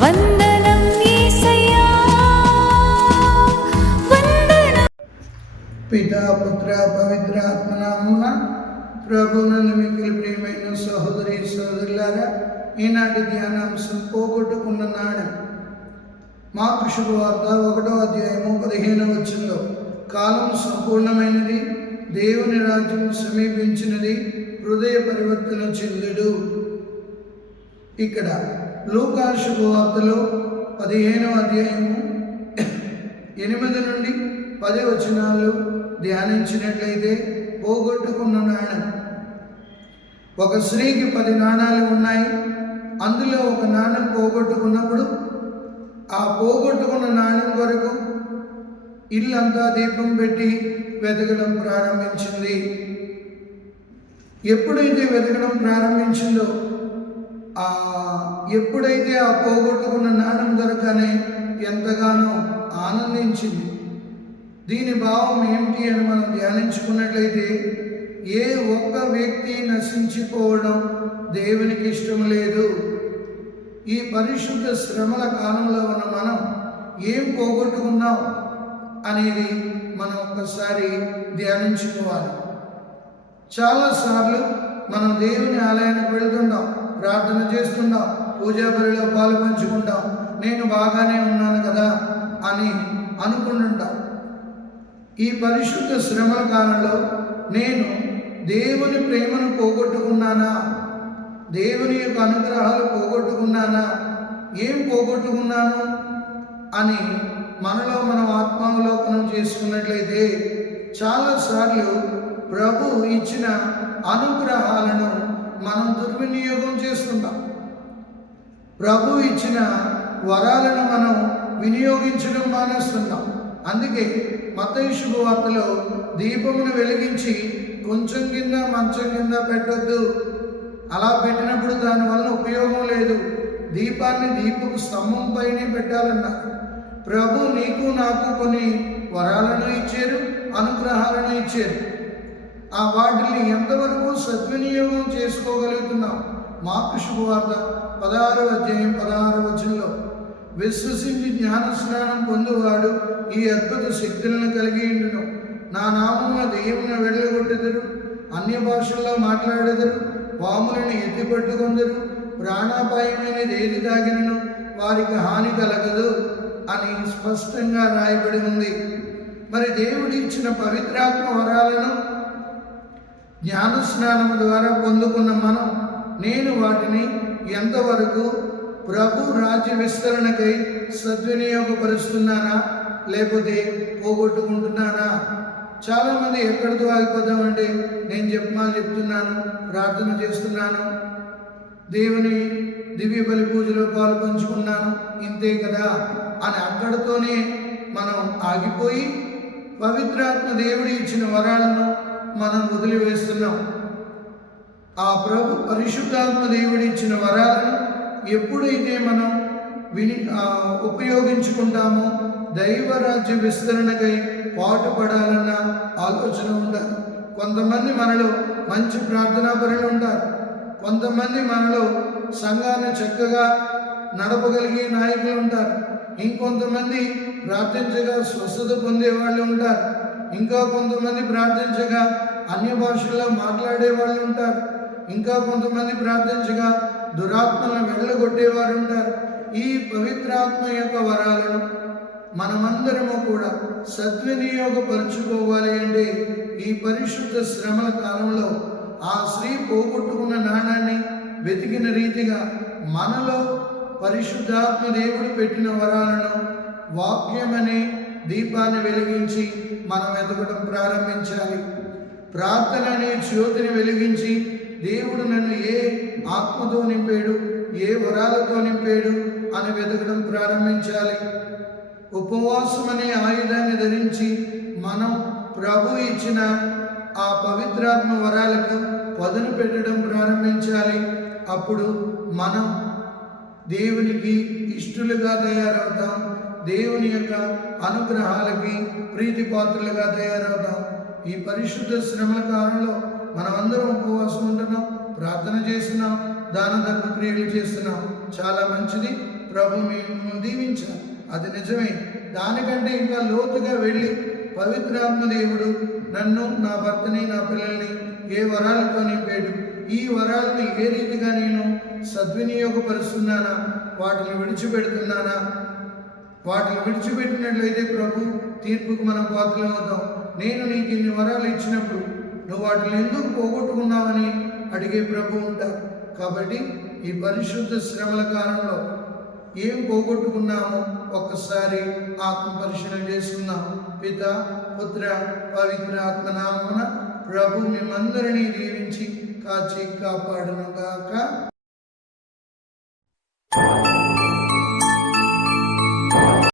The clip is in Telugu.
వందనం పితా పుత్ర పవిత్ర ఆత్మనామున ప్రభునందు మిగిలి ప్రియమైన సహోదరి సహోదరులారా ఈనాటి ధ్యానాంశం పోగొట్టుకున్న నాణ్యం మార్పు శుభవార్త ఒకటో అధ్యాయము పదిహేను వచ్చిందో కాలం సంపూర్ణమైనది దేవుని రాజ్యం సమీపించినది హృదయ పరివర్తన చెందుడు. ఇక్కడ లూకా శుభవార్తలో పదిహేనవ అధ్యాయము ఎనిమిది నుండి పది వచనాలు ధ్యానించినట్లయితే పోగొట్టుకున్న నాణ్యం ఒక స్త్రీకి పది నాణాలు ఉన్నాయి. అందులో ఒక నాణం పోగొట్టుకున్నప్పుడు ఆ పోగొట్టుకున్న నాణం వరకు ఇల్లంతా దీపం పెట్టి వెతకడం ప్రారంభించింది. ఎప్పుడైతే వెతకడం ప్రారంభించిందో ఎప్పుడైతే ఆ పోగొట్టుకున్న నాణం దొరకనే ఎంతగానో ఆనందించింది. దీని భావం ఏమిటి అని మనం ధ్యానించుకున్నట్లయితే ఏ ఒక్క వ్యక్తి నశించిపోవడం దేవునికి ఇష్టం లేదు. ఈ పరిశుద్ధ శ్రమల కాలంలో ఉన్న మనం ఏం పోగొట్టుకున్నాం అనేది మనం ఒక్కసారి ధ్యానించుకోవాలి. చాలాసార్లు మనం దేవుని ఆలయానికి వెళ్తున్నాం ప్రార్థన చేస్తుంటాం పూజా బలిలో పాలు పంచుకుంటాం? నేను బాగానే ఉన్నాను కదా అని అనుకుంటుంటాం. ఈ పరిశుద్ధ శ్రమల కాలంలో నేను దేవుని ప్రేమను పోగొట్టుకున్నానా? దేవుని యొక్క అనుగ్రహాలు పోగొట్టుకున్నానా? ఏం పోగొట్టుకున్నాను? అని మనలో మనం ఆత్మావలోకనం చేసుకున్నట్లయితే చాలాసార్లు ప్రభు ఇచ్చిన అనుగ్రహాలను మనం దుర్వినియోగం చేస్తుంటాం. ప్రభు ఇచ్చిన వరాలను మనం వినియోగించడం మానేస్తున్నాం అందుకే మతయి శుభవార్తలో దీపమును వెలిగించి కొంచెం కింద మంచం కింద పెట్టొద్దు. అలా పెట్టినప్పుడు దానివల్ల ఉపయోగం లేదు. దీపాన్ని దీపపు స్తంభం పైనే పెట్టాలన్నారు ప్రభు నీకు నాకు కొన్ని వరాలను ఇచ్చారు అనుగ్రహాలను ఇచ్చారు. ఆ వాటిని ఎంతవరకు సద్వినియోగం చేసుకోగలుగుతున్నాం? మార్పు శుభవార్త పదహారు అధ్యాయం పదహారు వచనంలో విశ్వసించి జ్ఞాన స్నానం పొందువాడు ఈ అద్భుత శక్తులను కలిగి ఉండును. నా నామమున దేవుని వెళ్ళగొట్టెదరు అన్య భాషల్లో మాట్లాడెదరు పాములను ఎత్తిపట్టుకొందరు ప్రాణాపాయమైనది ఏది తాగినను వారికి హాని కలగదు అని స్పష్టంగా రాయబడి ఉంది. మరి దేవుడు ఇచ్చిన పవిత్రాత్మ వరాలను జ్ఞాన స్నానము ద్వారా పొందుకున్న మనం నేను వాటిని ఎంతవరకు ప్రభు రాజ్య విస్తరణకై సద్వినియోగపరుస్తున్నానా లేకపోతే పోగొట్టుకుంటున్నానా? చాలామంది ఎక్కడితో ఆగిపోతామంటే నేను చెప్పమాలు చెప్తున్నాను ప్రార్థన చేస్తున్నాను దేవుని దివ్య బలి పూజలో పాలు పంచుకున్నాను ఇంతే కదా? అని అక్కడితోనే మనం ఆగిపోయి పవిత్రాత్మ దేవుడి ఇచ్చిన వరాలను మనం వదిలివేస్తున్నాం. ఆ ప్రభు పరిశుద్ధాత్మ దేవుడి ఇచ్చిన వరాలను ఎప్పుడైతే మనం విని ఉపయోగించుకుంటామో దైవరాజ్య విస్తరణకై పాటుపడాలన్న ఆలోచన ఉండాలి. కొంతమంది మనలో మంచి ప్రార్థనా పరులు ఉంటారు కొంతమంది మనలో సంఘాన్ని చక్కగా నడపగలిగే నాయకులు ఉంటారు ఇంకొంతమంది ప్రార్థించగా స్వస్థత పొందే వాళ్ళు ఉంటారు ఇంకా కొంతమంది ప్రార్థించగా అన్య భాషల్లో మాట్లాడే వాళ్ళు ఉంటారు. ఇంకా కొంతమంది ప్రార్థించగా దురాత్మలను వెళ్ళగొట్టేవారు ఉంటారు ఈ పవిత్రాత్మ యొక్క వరాలను మనమందరము కూడా సద్వినియోగపరుచుకోవాలి అంటే ఈ పరిశుద్ధ శ్రమల కాలంలో ఆ స్త్రీ పోగొట్టుకున్న నాణాన్ని వెతికిన రీతిగా మనలో పరిశుద్ధాత్మ దేవుడు పెట్టిన వరాలను వాక్యమనే దీపాన్ని వెలిగించి మనం ఎదగడం ప్రారంభించాలి. ప్రార్థన అనే జ్యోతిని వెలిగించి దేవుడు నన్ను ఏ ఆత్మతో నింపాడు ఏ వరాలతో నింపాడు అని వెతకడం ప్రారంభించాలి. ఉపవాసం అనే ఆయుధాన్ని ధరించి మనం ప్రభు ఇచ్చిన ఆ పవిత్రాత్మ వరాలకు పదును పెట్టడం ప్రారంభించాలి. అప్పుడు మనం దేవునికి ఇష్టలుగా తయారవుతాం. దేవుని యొక్క అనుగ్రహాలకి ప్రీతిపాత్రులుగా తయారవుతాం ఈ పరిశుద్ధ శ్రమల కాలంలో మనమందరం ఉపవాసం ఉంటున్నాం ప్రార్థన చేస్తున్నాం దాన ధర్మ క్రియలు చేస్తున్నాం. చాలా మంచిది. ప్రభు మేము దీవించాలి అది నిజమే. దానికంటే ఇంకా లోతుగా వెళ్ళి పవిత్రాత్మ దేవుడు నన్ను నా భర్తని నా పిల్లల్ని ఏ వరాలతో నింపాడు? ఈ వరాలను ఏ రీతిగా నేను సద్వినియోగపరుస్తున్నానా? వాటిని విడిచిపెడుతున్నానా? వాటిని విడిచిపెట్టినట్లయితే ప్రభు తీర్పుకు మనం పాత్రలు అవుతాం. నేను నీకు ఇన్ని వరాలు ఇచ్చినప్పుడు నువ్వు వాటిని ఎందుకు పోగొట్టుకున్నావని అడిగే ప్రభు ఉంటారు కాబట్టి ఈ పరిశుద్ధ శ్రమల కాలంలో ఏం పోగొట్టుకున్నామో ఒక్కసారి ఆత్మ పరిశీలన చేసుకుందాం. పిత పుత్ర పవిత్ర ఆత్మనామన ప్రభు మిమ్మందరినీ దీవించి కాచి కాపాడును గాక.